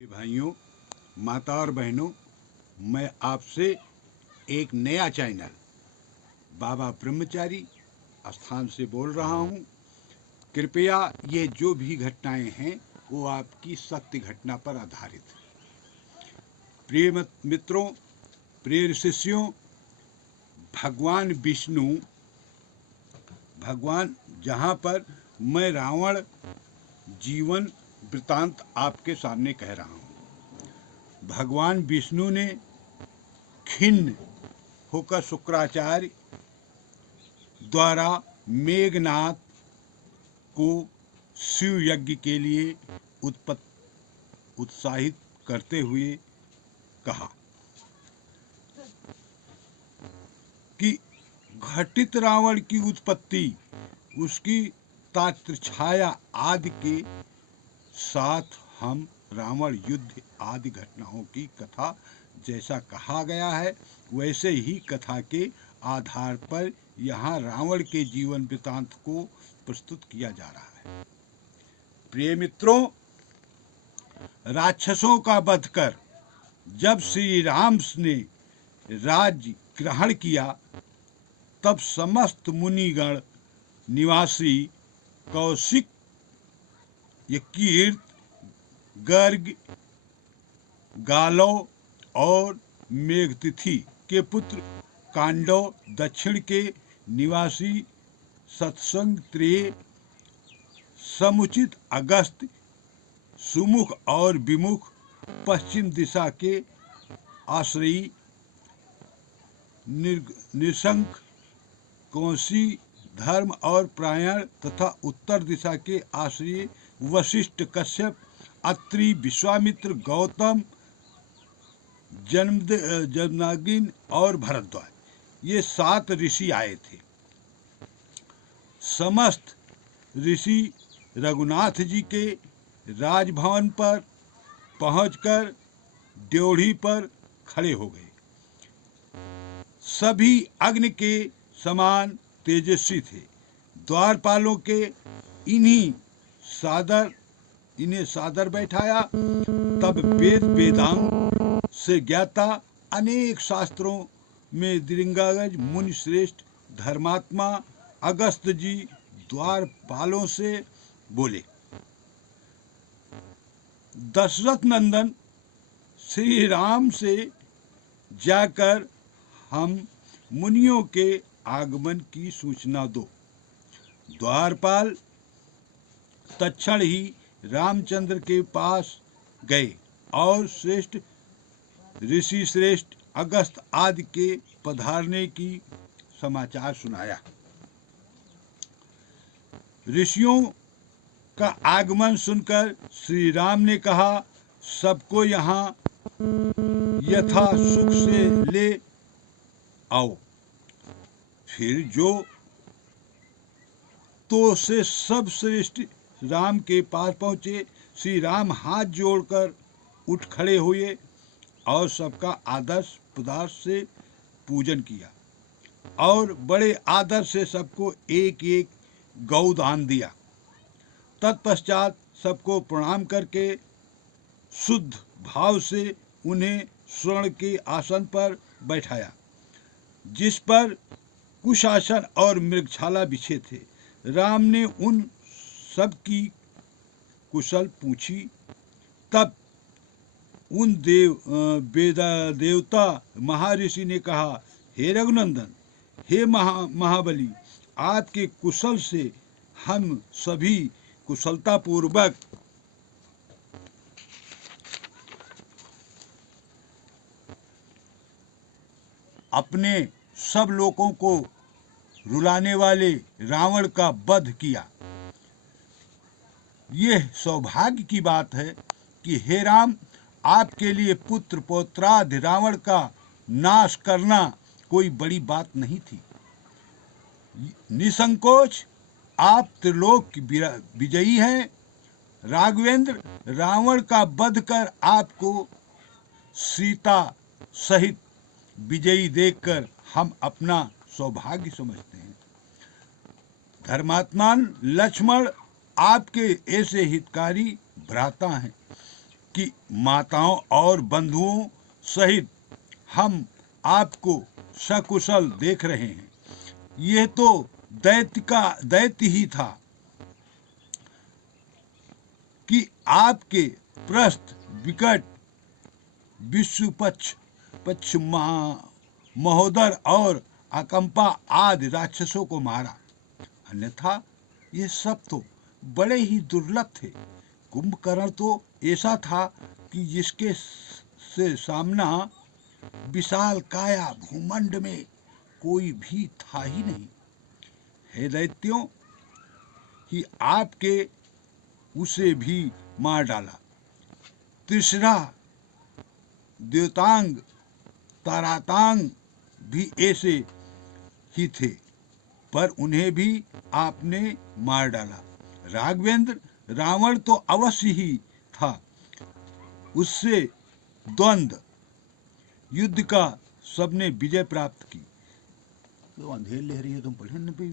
भाइयों, माता और बहनों, मैं आपसे एक नया चैनल बाबा ब्रह्मचारी स्थान से बोल रहा हूँ। कृपया ये जो भी घटनाएं हैं वो आपकी सत्य घटना पर आधारित है। प्रिय मित्रों, प्रिय शिष्यों, भगवान विष्णु, भगवान जहाँ पर मैं रावण जीवन वृतांत आपके सामने कह रहा हूँ। भगवान विष्णु ने खिन्न होकर शुक्राचार्य द्वारा मेघनाथ को शिव यज्ञ के लिए उत्साहित करते हुए कहा कि घटित रावण की उत्पत्ति, उसकी तात्रछाया आदि के साथ हम रावण युद्ध आदि घटनाओं की कथा जैसा कहा गया है वैसे ही कथा के आधार पर यहाँ रावण के जीवन वृतांत को प्रस्तुत किया जा रहा है। प्रिय मित्रों, राक्षसों का वध कर जब श्री राम ने राज्य ग्रहण किया तब समस्त मुनिगण निवासी कौशिक, यकीर्त, गर्ग, गालव और मेघतिथि के पुत्र कांडव, दक्षिण के निवासी सत्संग, त्रेय, समुचित, अगस्त, सुमुख और विमुख, पश्चिम दिशा के आश्रयी निशंक, कौशी, धर्म और प्रायण तथा उत्तर दिशा के आश्रयी वशिष्ठ, कश्यप, अत्रि, विश्वामित्र, गौतम, जमदग्नि और भरद्वाज, ये 7 ऋषि आए थे। समस्त ऋषि रघुनाथ जी के राजभवन पर पहुंचकर ड्योढ़ी पर खड़े हो गए। सभी अग्नि के समान तेजस्वी थे। द्वारपालों के इन्हें सादर बैठाया। तब वेद वेदांग से ज्ञाता, अनेक शास्त्रों में दिग्गज मुनि श्रेष्ठ धर्मात्मा अगस्त जी द्वारपालों से बोले, दशरथ नंदन श्री राम से जाकर हम मुनियों के आगमन की सूचना दो। द्वारपाल तत्क्षण ही रामचंद्र के पास गए और श्रेष्ठ ऋषि श्रेष्ठ अगस्त आदि के पधारने की समाचार सुनाया। ऋषियों का आगमन सुनकर श्री राम ने कहा, सबको यहाँ यथा सुख से ले आओ। फिर जो तो से सब श्रेष्ठ राम के पास पहुँचे। श्री राम हाथ जोड़कर उठ खड़े हुए और सबका आदर्श पदार्थ से पूजन किया और बड़े आदर से सबको एक एक गौदान दिया। तत्पश्चात सबको प्रणाम करके शुद्ध भाव से उन्हें स्वर्ण के आसन पर बैठाया, जिस पर कुशासन और मृगछाला बिछे थे। राम ने उन सब की कुशल पूछी। तब उन देवता महर्षि ने कहा, हे रघुनंदन, हे महाबली, आपके कुशल से हम सभी कुशलतापूर्वक अपने सब लोगों को रुलाने वाले रावण का वध किया। यह सौभाग्य की बात है कि हे राम, आपके लिए पुत्र पौत्रादि रावण का नाश करना कोई बड़ी बात नहीं थी। निसंकोच आप त्रिलोक की विजयी हैं। राघवेंद्र, रावण का वध कर आपको सीता सहित विजयी देखकर हम अपना सौभाग्य समझते हैं। धर्मात्मान लक्ष्मण आपके ऐसे हितकारी भ्राता हैं कि माताओं और बंधुओं सहित हम आपको सकुशल देख रहे हैं। यह तो दैत्य ही था कि आपके प्रस्थ विकट पक्ष महोदर और अकंपा आदि राक्षसों को मारा, अन्यथा ये सब तो बड़े ही दुर्लभ थे। कुंभकर्ण तो ऐसा था कि जिसके से सामना विशाल काया भूमंड में कोई भी था ही नहीं। हे दैत्यों, ही आपके उसे भी मार डाला। तीसरा द्योतांग तारातांग भी ऐसे ही थे, पर उन्हें भी आपने मार डाला। राघवेंद्र, रावण तो अवश्य ही था, उससे द्वंद्व युद्ध का सबने विजय प्राप्त की। तो अंधेर ले रही है, तुम पढ़े न पे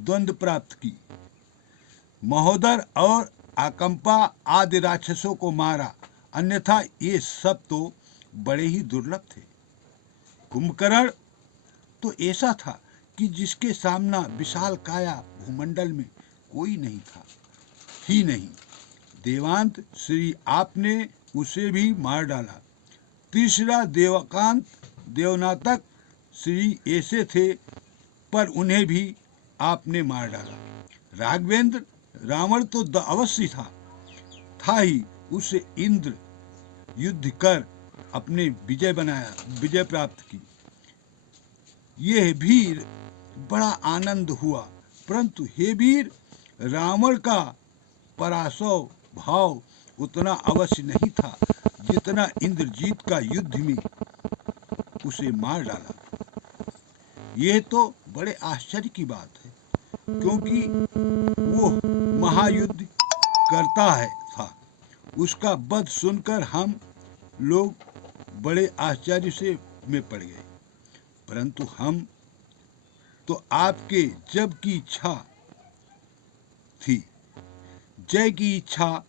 द्वंद्व प्राप्त की। महोदर और अकंपा आदि राक्षसों को मारा, अन्यथा ये सब तो बड़े ही दुर्लभ थे। कुंभकर्ण तो ऐसा था कि जिसके सामना विशाल काया भूमंडल में कोई नहीं था ही नहीं। देवांत श्री आपने उसे भी मार डाला। तीसरा देवकांत देवनातक श्री ऐसे थे, पर उन्हें भी आपने मार डाला। राघवेंद्र, रावण तो अवश्य था ही, उसे इंद्र युद्ध कर अपने विजय प्राप्त की। यह भी बड़ा आनंद हुआ, परंतु हे वीर, रावण का परासव भाव उतना अवश्य नहीं था जितना इंद्रजीत का युद्ध में उसे मार डाला। यह तो बड़े आश्चर्य की बात है, क्योंकि वो महायुद्ध करता था। उसका वध सुनकर हम लोग बड़े आश्चर्य से में पड़ गए, परंतु हम तो आपके जब की इच्छा थी, जय की इच्छा,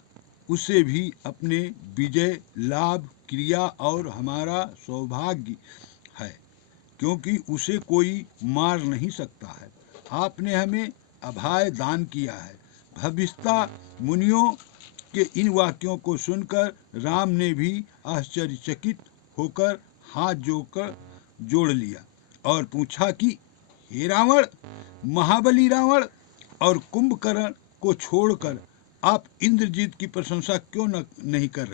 उसे भी अपने विजय लाभ क्रिया और हमारा सौभाग्य है, क्योंकि उसे कोई मार नहीं सकता है। आपने हमें अभय दान किया है। भविष्यता मुनियों के इन वाक्यों को सुनकर राम ने भी आश्चर्यचकित होकर हाथ जोड़ लिया और पूछा कि हे रावण, महाबली रावण और कुंभकर्ण को छोड़कर आप इंद्रजीत की प्रशंसा क्यों नहीं कर रहे?